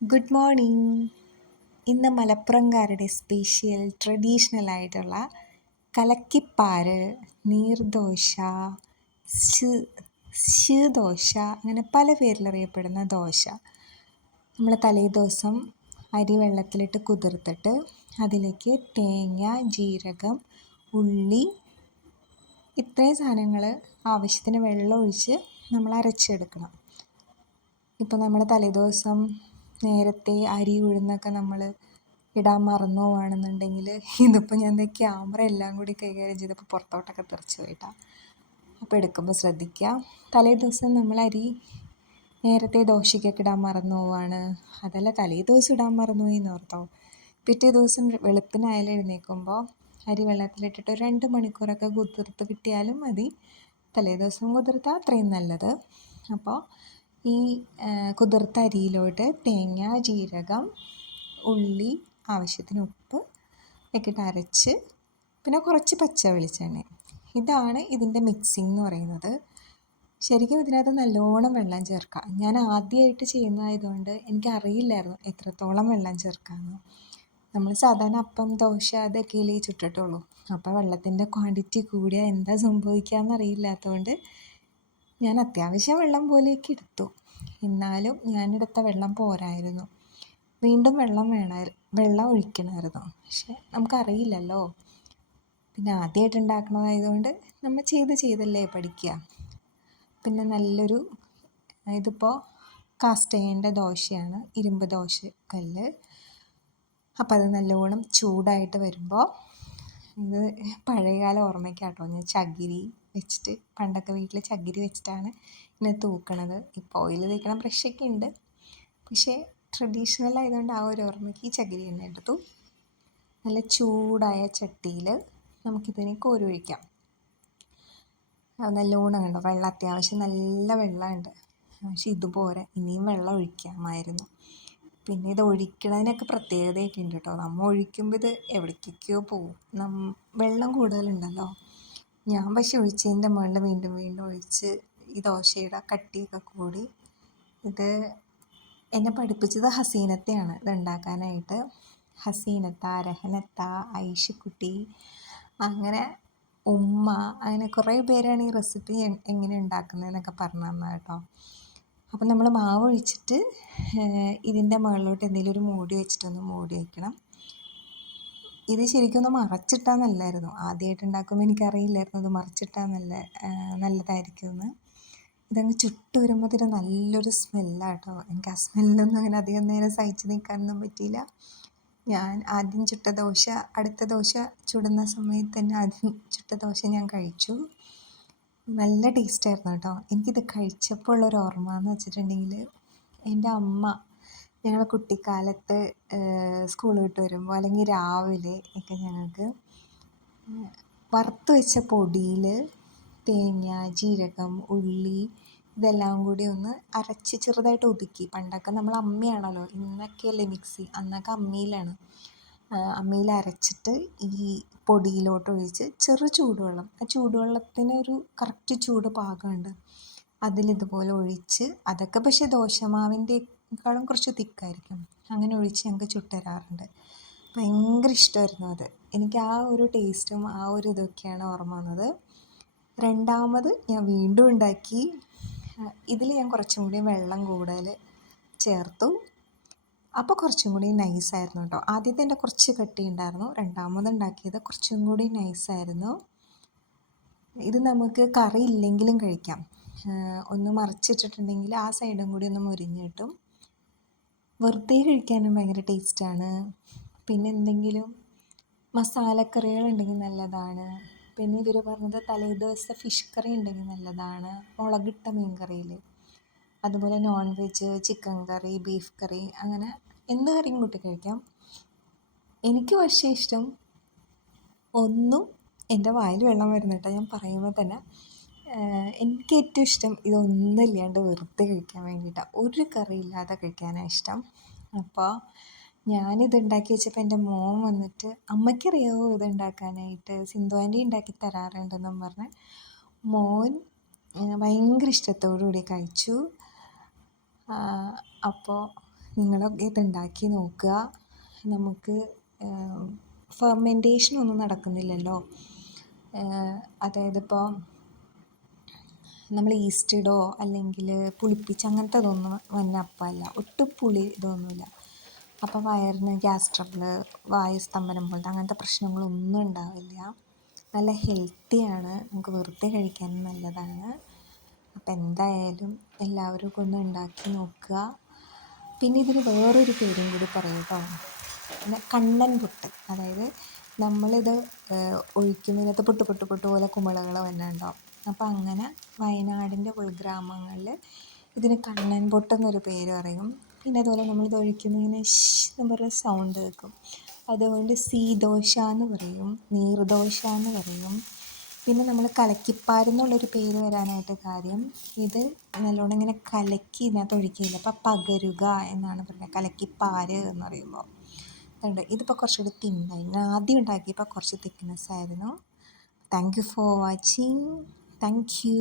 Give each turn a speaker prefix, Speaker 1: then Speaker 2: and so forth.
Speaker 1: Good morning ഇന്ന് മലപ്പുറംകാരുടെ special traditional ആയിട്ടുള്ള കലക്കിപ്പാറ് നീർദോശ ശീദോശ അങ്ങനെ പല പേരിലറിയപ്പെടുന്ന ദോശ. നമ്മൾ തലേദിവസം അരി വെള്ളത്തിലിട്ട് കുതിർത്തിട്ട് അതിലേക്ക് തേങ്ങ ജീരകം ഉള്ളി ഇത്രയും സാധനങ്ങൾ ആവശ്യത്തിന് വെള്ളം ഒഴിച്ച് നമ്മൾ അരച്ചെടുക്കണം. ഇപ്പോൾ നമ്മൾ തലേദിവസം നേരത്തെ അരി ഉഴുന്നൊക്കെ നമ്മൾ ഇടാൻ മറന്നു പോവാണെന്നുണ്ടെങ്കിൽ ഇതിപ്പോൾ ഞാൻ ക്യാമറ എല്ലാം കൂടി കൈകാര്യം ചെയ്തപ്പോൾ പുറത്തോട്ടൊക്കെ തെറിച്ച് പോയിട്ടാണ് അപ്പോൾ എടുക്കുമ്പോൾ ശ്രദ്ധിക്കുക തലേ ദിവസം നമ്മൾ അരി നേരത്തെ ദോശയ്ക്കൊക്കെ ഇടാൻ മറന്നു പോവാണ് അതല്ല തലേ ദിവസം ഇടാൻ മറന്നു പോയി എന്ന് ഓർത്തോ പിറ്റേ ദിവസം വെളുപ്പിനായാലും എഴുന്നേൽക്കുമ്പോൾ അരി വെള്ളത്തിലിട്ടിട്ട് ഒരു രണ്ട് മണിക്കൂറൊക്കെ കുതിർത്ത് കിട്ടിയാലും മതി. തലേ ദിവസം കുതിർത്താൽ അത്രയും നല്ലത്. അപ്പോൾ ഈ കുതിർത്ത അരിയിലോട്ട് തേങ്ങ ജീരകം ഉള്ളി ആവശ്യത്തിന് ഉപ്പ് ഒക്കെ ഇട്ട് അരച്ച് പിന്നെ കുറച്ച് പച്ച വെളിച്ചെണ്ണ. ഇതാണ് ഇതിന്റെ മിക്സിംഗ് എന്ന് പറയുന്നത്. ശരിക്കും ഇതിനകത്ത് നല്ലോണം വെള്ളം ചേർക്കാം. ഞാൻ ആദ്യമായിട്ട് ചെയ്യുന്നതായതുകൊണ്ട് എനിക്കറിയില്ലായിരുന്നു എത്രത്തോളം വെള്ളം ചേർക്കാമെന്ന് നമ്മൾ സാധാരണ അപ്പം ദോശ അതൊക്കെയല്ലേ ചുട്ടിട്ടുള്ളൂ. അപ്പോൾ വെള്ളത്തിന്റെ ക്വാണ്ടിറ്റി കൂടിയാൽ എന്താ സംഭവിക്കുക എന്നറിയില്ലാത്തതുകൊണ്ട് ഞാൻ അത്യാവശ്യം വെള്ളം പോലെയൊക്കെ എടുത്തു. എന്നാലും ഞാനെടുത്ത വെള്ളം പോരായിരുന്നു. വീണ്ടും വെള്ളം വേണമായിരുന്നു വെള്ളം ഒഴിക്കണമായിരുന്നു. പക്ഷെ നമുക്കറിയില്ലല്ലോ. പിന്നെ ആദ്യമായിട്ട് ഉണ്ടാക്കണതായതുകൊണ്ട് നമ്മൾ ചെയ്ത് ചെയ്തല്ലേ പഠിക്കുക. പിന്നെ നല്ലൊരു ഇതിപ്പോൾ കാസ്റ്റ് ചെയ്യേണ്ട ദോശയാണ് ഇരുമ്പ് ദോശ കല്ല്. അപ്പോൾ അത് നല്ലോണം ചൂടായിട്ട് വരുമ്പോൾ ഇത് പഴയകാല ഓർമ്മയ്ക്കാട്ടോ. ഞാൻ ചകിരി വെച്ചിട്ട് പണ്ടൊക്കെ വീട്ടിൽ ചകിരി വെച്ചിട്ടാണ് ഇങ്ങനെ തൂക്കണത്. ഇപ്പോൾ ഓയിൽ തേക്കണ ബ്രഷൊക്കെ ഉണ്ട് പക്ഷേ ട്രഡീഷണൽ ആയതുകൊണ്ട് ആ ഒരു ഓർമ്മയ്ക്ക് ഈ ചകിരി തന്നെ എടുത്തു. നല്ല ചൂടായ ചട്ടിയിൽ നമുക്കിതിനെ കോരൊഴിക്കാം നല്ലോണം കണ്ടോ? വെള്ളം അത്യാവശ്യം നല്ല വെള്ളമുണ്ട് പക്ഷെ ഇതുപോലെ ഇനിയും വെള്ളം ഒഴിക്കാമായിരുന്നു. പിന്നെ ഇത് ഒഴിക്കണതിനൊക്കെ പ്രത്യേകതയൊക്കെ ഉണ്ട് കേട്ടോ. നമ്മൾ ഒഴിക്കുമ്പോൾ ഇത് എവിടേക്കൊക്കെയോ പോവും. നം വെള്ളം കൂടുതലുണ്ടല്ലോ. ഞാൻ പക്ഷെ ഒഴിച്ചതിന്റെ മുകളിൽ വീണ്ടും വീണ്ടും ഒഴിച്ച് ഈ ദോശയുടെ കട്ടിയൊക്കെ കൂടി ഇത് എന്നെ പഠിപ്പിച്ചത് ഹസീനത്തെയാണ്. ഇത് ഉണ്ടാക്കാനായിട്ട്. ഹസീനത്ത രഹനത്ത ഐഷിക്കുട്ടി അങ്ങനെ ഉമ്മ അങ്ങനെ കുറേ പേരാണ് ഈ റെസിപ്പി എങ്ങനെ ഉണ്ടാക്കുന്നതെന്നൊക്കെ പറഞ്ഞു തന്നത് കേട്ടോ. അപ്പം നമ്മൾ മാവ് ഒഴിച്ചിട്ട് ഇതിന്റെ മുകളിലോട്ട് എന്തെങ്കിലും ഒരു മൂടി വെച്ചിട്ടൊന്ന് മൂടി വയ്ക്കണം ഇത് ശരിക്കും ഒന്ന് മറച്ചിട്ടാൽ നല്ലതായിരുന്നു ആദ്യമായിട്ട് ഉണ്ടാക്കുമ്പോൾ എനിക്കറിയില്ലായിരുന്നു അത് മറിച്ചിട്ടാൽ നല്ല നല്ലതായിരിക്കുമെന്ന് ഇതങ്ങ് ചുട്ട് വരുമ്പോൾ നല്ലൊരു സ്മെല്ലാട്ടോ. എനിക്ക് ആ സ്മെല്ലൊന്നും അങ്ങനെ അധികം നേരം സഹിച്ച് നിൽക്കാനൊന്നും പറ്റിയില്ല. ഞാൻ ആദ്യം ചുട്ട ദോശ അടുത്ത ദോശ ചുടുന്ന സമയത്ത് തന്നെ ആദ്യം ചുട്ട ദോശ ഞാൻ കഴിച്ചു. നല്ല ടേസ്റ്റായിരുന്നു കേട്ടോ. എനിക്കിത് കഴിച്ചപ്പോൾ ഉള്ളൊരു ഓർമ്മ എന്ന് വെച്ചിട്ടുണ്ടെങ്കിൽ എന്റെ അമ്മ ഞങ്ങൾ കുട്ടിക്കാലത്ത് സ്കൂൾ വിട്ട് വരുമ്പോൾ അല്ലെങ്കിൽ രാവിലെ ഒക്കെ ഞങ്ങൾക്ക് വറുത്ത് വെച്ച പൊടിയിൽ തേങ്ങ ജീരകം ഉള്ളി ഇതെല്ലാം കൂടി ഒന്ന് അരച്ച് ചെറുതായിട്ട് ഒതുക്കി. പണ്ടൊക്കെ നമ്മൾ അമ്മയാണല്ലോ ഇന്നൊക്കെയല്ലേ മിക്സി അന്നൊക്കെ അമ്മിയിലാണ്. അമ്മിയിൽ അരച്ചിട്ട് ഈ പൊടിയിലോട്ട് ഒഴിച്ച് ചെറു ചൂടുവെള്ളം. ആ ചൂടുവെള്ളത്തിന് ഒരു കറക്റ്റ് ചൂട് പാകമുണ്ട്. അതിലിതുപോലെ ഒഴിച്ച് അതൊക്കെ പക്ഷേ ദോശമാവിന്റെക്കാളും കുറച്ച് തിക്കായിരിക്കും. അങ്ങനെ ഒഴിച്ച് ഞങ്ങൾക്ക് ചുട്ടുതരാറുണ്ട് ഭയങ്കര ഇഷ്ടമായിരുന്നു അത്. എനിക്ക് ആ ഒരു ടേസ്റ്റും ആ ഒരു ഇതൊക്കെയാണ് ഓർമ്മ വന്നത്. രണ്ടാമത് ഞാൻ വീണ്ടും ഉണ്ടാക്കി. ഇതിൽ ഞാൻ കുറച്ചും കൂടി വെള്ളം കൂടുതൽ ചേർത്തു. അപ്പോൾ കുറച്ചും കൂടി നൈസായിരുന്നു കേട്ടോ. ആദ്യത്തെ എന്റെ കുറച്ച് കട്ടി ഉണ്ടായിരുന്നു. രണ്ടാമത് ഉണ്ടാക്കിയത് കുറച്ചും കൂടി നൈസായിരുന്നു. ഇത് നമുക്ക് കറി ഇല്ലെങ്കിലും കഴിക്കാം. ഒന്ന് മറിച്ചിട്ടിട്ടുണ്ടെങ്കിൽ ആ സൈഡും കൂടി ഒന്ന് മുരിഞ്ഞ് കിട്ടും. വെറുതെ കഴിക്കാനും ഭയങ്കര ടേസ്റ്റാണ് പിന്നെ എന്തെങ്കിലും മസാലക്കറികൾ ഉണ്ടെങ്കിൽ നല്ലതാണ്. പിന്നെ ഇവർ പറഞ്ഞത് തലേദിവസത്തെ ഫിഷ് കറി ഉണ്ടെങ്കിൽ നല്ലതാണ്. മുളകിട്ട മീൻ കറിയിൽ അതുപോലെ non veg chicken curry beef curry അങ്ങനെ എന്ത് കറിയും കൂട്ടി കഴിക്കാം. എനിക്ക് പക്ഷേ ഇഷ്ടം ഒന്നും എന്റെ വായിൽ വെള്ളം വരുന്നിട്ട് ഞാൻ പറയുമ്പോൾ തന്നെ എനിക്ക് ഏറ്റവും ഇഷ്ടം ഇതൊന്നും ഇല്ലാണ്ട് വെറുതെ കഴിക്കാൻ വേണ്ടിയിട്ടാണ് ഒരു കറി ഇല്ലാതെ കഴിക്കാനാണ് ഇഷ്ടം. അപ്പോൾ ഞാനിത് ഉണ്ടാക്കി വെച്ചപ്പോൾ എന്റെ മോൻ വന്നിട്ട് അമ്മയ്ക്കറിയാവോ ഇത് ഉണ്ടാക്കാനായിട്ട്? സിന്ധു ആന്റി ഉണ്ടാക്കി തരാറുണ്ടെന്നും പറഞ്ഞ് മോൻ ഭയങ്കര ഇഷ്ടത്തോടു കൂടി കഴിച്ചു അപ്പോൾ നിങ്ങളൊക്കെ ഇത് ഉണ്ടാക്കി നോക്കുക. നമുക്ക് ഫെർമെന്റേഷൻ ഒന്നും നടക്കുന്നില്ലല്ലോ. അതായത് ഇപ്പോൾ നമ്മൾ ഈസ്റ്റഡോ അല്ലെങ്കിൽ പുളിപ്പിച്ച് അങ്ങനത്തെ ഇതൊന്നും വന്ന അപ്പമല്ല ഒട്ടും പുളി ഇതൊന്നുമില്ല അപ്പോൾ വയറിന് ഗ്യാസ് ട്രബിൾ വായു സ്തംഭനം പോലത്തെ അങ്ങനത്തെ പ്രശ്നങ്ങളൊന്നും ഉണ്ടാവില്ല. നല്ല ഹെൽത്തിയാണ്. നമുക്ക് വെറുതെ കഴിക്കാനും നല്ലതാണ്. അപ്പോൾ എന്തായാലും എല്ലാവരും ഒന്ന് ഉണ്ടാക്കി നോക്കുക. പിന്നെ ഇതിന് വേറൊരു പേരും കൂടി പറയും പിന്നെ കണ്ണൻ പുട്ട്. അതായത് നമ്മളിത് ഒഴിക്കുമ്പോൾ ഇതിനകത്ത് പൊട്ട് പൊട്ട് പൊട്ട് പോലെ കുമിളകൾ വന്നുണ്ടാവും അപ്പോൾ അങ്ങനെ വയനാടിന്റെ ഉൾഗ്രാമങ്ങളിൽ ഇതിന് കണ്ണൻ പൊട്ടെന്നൊരു പേര് പറയും. പിന്നെ അതുപോലെ ഇങ്ങനെ ഷ് എന്ന് പറയുന്ന സൗണ്ട് കേൾക്കും. അതുകൊണ്ട് സീദോശ എന്ന് പറയും നീർദോശ എന്ന് പറയും. പിന്നെ നമ്മൾ കലക്കിപ്പാരെന്നുള്ളൊരു പേര് വരാനായിട്ട് കാര്യം ഇത് നല്ലോണം ഇങ്ങനെ കലക്കി ഇതിനകത്ത് ഒഴിക്കില്ല? അപ്പം പകരുക എന്നാണ് പറയുന്നത്. കലക്കിപ്പാര് എന്ന് പറയുമ്പോൾ. അതുകൊണ്ട് ഇതിപ്പോൾ കുറച്ചുകൂടി തിന്നായി. ഞാൻ ആദ്യം ഉണ്ടാക്കിയപ്പോൾ കുറച്ച് തിക്നെസ് ആയിരുന്നു thank you for watching thank you